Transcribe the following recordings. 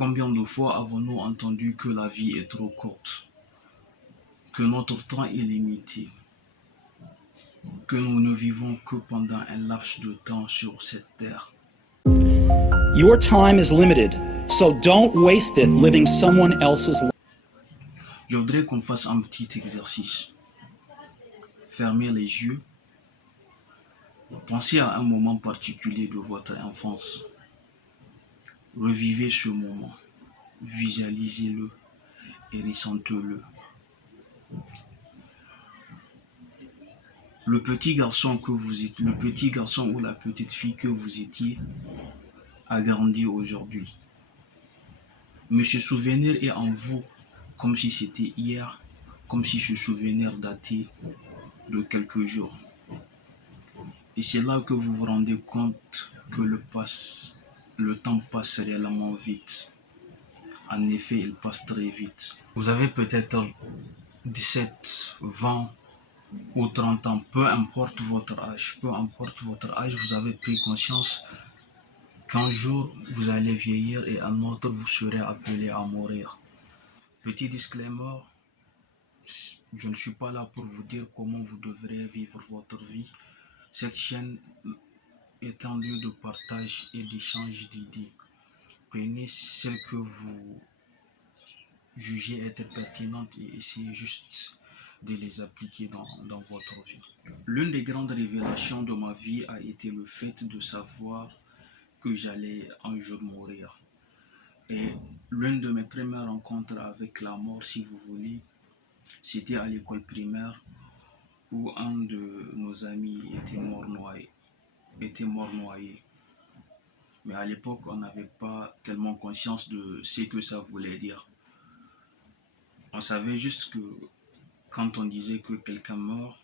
Combien de fois avons-nous entendu que la vie est trop courte, que notre temps est limité, que nous ne vivons que pendant un laps de temps sur cette terre? Your time is limited, so don't waste it living someone else's life. Je voudrais qu'on fasse un petit exercice. Fermez les yeux. Pensez à un moment particulier de votre enfance. Revivez ce moment. Visualisez-le et ressentez-le. Le petit garçon ou la petite fille que vous étiez a grandi aujourd'hui. Mais ce souvenir est en vous comme si c'était hier, comme si ce souvenir datait de quelques jours. Et c'est là que vous vous rendez compte que le temps passe réellement vite. En effet, il passe très vite. Vous avez peut-être 17, 20 ou 30 ans, peu importe votre âge, vous avez pris conscience qu'un jour vous allez vieillir et un autre vous serez appelé à mourir. Petit disclaimer, je ne suis pas là pour vous dire comment vous devrez vivre votre vie. Cette chaîne est un lieu de partage et d'échange d'idées. Prenez celles que vous jugez être pertinentes et essayez juste de les appliquer dans votre vie. L'une des grandes révélations de ma vie a été le fait de savoir que j'allais un jour mourir. Et l'une de mes premières rencontres avec la mort, si vous voulez, c'était à l'école primaire où un de nos amis était mort noyé. Mais à l'époque, on n'avait pas tellement conscience de ce que ça voulait dire. On savait juste que quand on disait que quelqu'un meurt,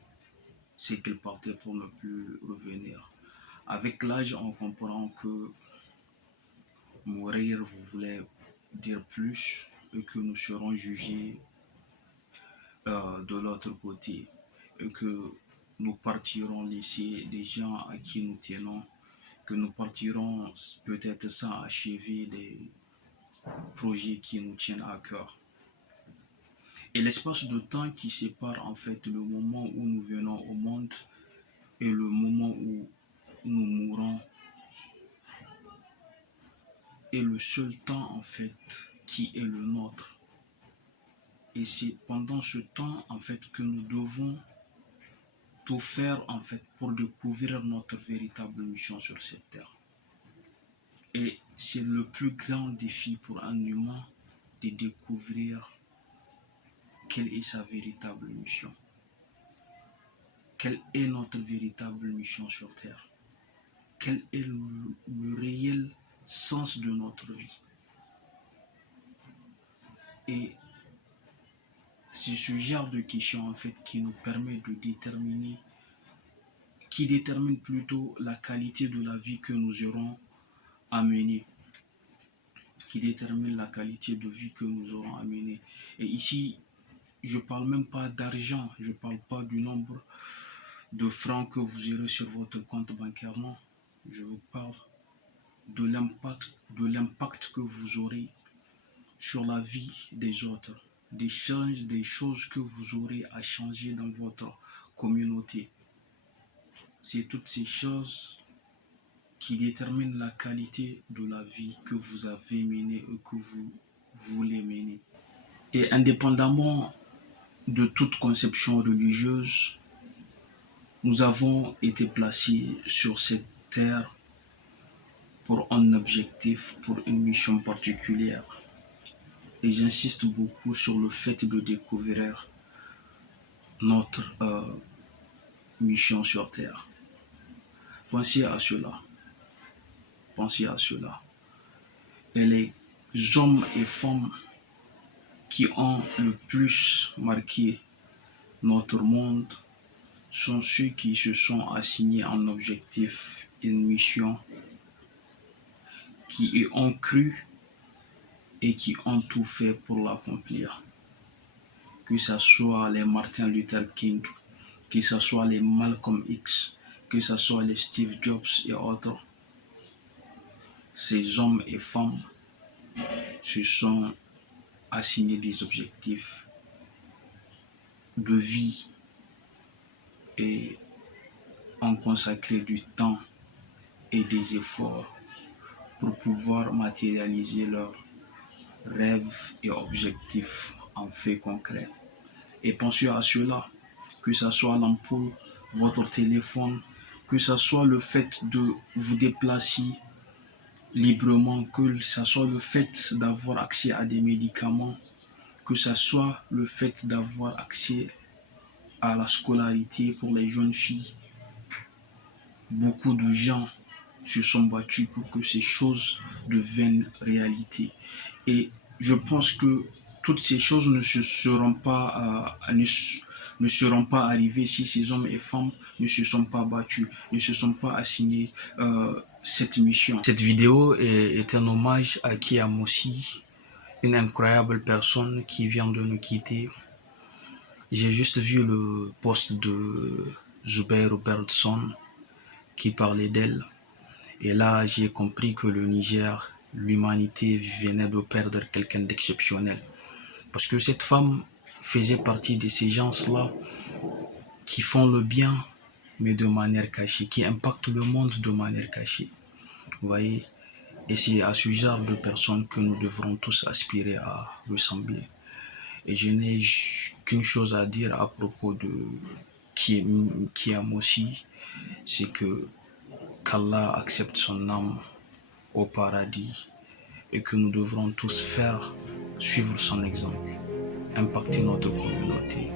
c'est qu'il partait pour ne plus revenir. Avec l'âge, on comprend que mourir voulait dire plus et que nous serons jugés de l'autre côté et que nous partirons laisser des gens à qui nous tenons, que nous partirons peut-être sans achever des projets qui nous tiennent à cœur. Et l'espace de temps qui sépare en fait le moment où nous venons au monde et le moment où nous mourons est le seul temps en fait qui est le nôtre. Et c'est pendant ce temps en fait que nous devons tout faire en fait pour découvrir notre véritable mission sur cette terre. Et c'est le plus grand défi pour un humain de découvrir quelle est sa véritable mission. Quelle est notre véritable mission sur terre? Quel est le réel sens de notre vie? Et c'est ce genre de questions en fait qui nous permet de détermine plutôt la qualité de la vie que nous aurons à mener. Qui détermine la qualité de vie que nous aurons à mener. Et ici, je ne parle même pas d'argent, je ne parle pas du nombre de francs que vous aurez sur votre compte bancaire, non. Je vous parle de l'impact que vous aurez sur la vie des autres, des choses que vous aurez à changer dans votre communauté. C'est toutes ces choses qui déterminent la qualité de la vie que vous avez menée et que vous voulez mener. Et indépendamment de toute conception religieuse, nous avons été placés sur cette terre pour un objectif, pour une mission particulière. Et j'insiste beaucoup sur le fait de découvrir notre mission sur terre. Pensez à cela. Et les hommes et femmes qui ont le plus marqué notre monde sont ceux qui se sont assignés un objectif, une mission, qui y ont cru et qui ont tout fait pour l'accomplir. Que ce soit les Martin Luther King, que ce soit les Malcolm X, que ce soit les Steve Jobs et autres, ces hommes et femmes se sont assignés des objectifs de vie et ont consacré du temps et des efforts pour pouvoir matérialiser leurs rêves et objectifs en faits concrets. Et pensez à cela, que ce soit l'ampoule, votre téléphone, que ce soit le fait de vous déplacer librement, que ce soit le fait d'avoir accès à des médicaments, que ce soit le fait d'avoir accès à la scolarité pour les jeunes filles. Beaucoup de gens se sont battus pour que ces choses deviennent réalité. Et je pense que toutes ces choses ne seront pas arrivées si ces hommes et femmes ne se sont pas battus, ne se sont pas assignés cette mission. Cette vidéo est un hommage à Kia Moussi, une incroyable personne qui vient de nous quitter. J'ai juste vu le post de Zubair Robertson qui parlait d'elle. Et là, j'ai compris que le Niger, l'humanité venait de perdre quelqu'un d'exceptionnel. Parce que cette femme faisait partie de ces gens-là qui font le bien, mais de manière cachée, qui impactent le monde de manière cachée. Vous voyez? Et c'est à ce genre de personnes que nous devrons tous aspirer à ressembler. Et je n'ai qu'une chose à dire à propos de Kia Moussi, c'est que qu'Allah accepte son âme au paradis et que nous devrons tous suivre son exemple, impacter notre communauté.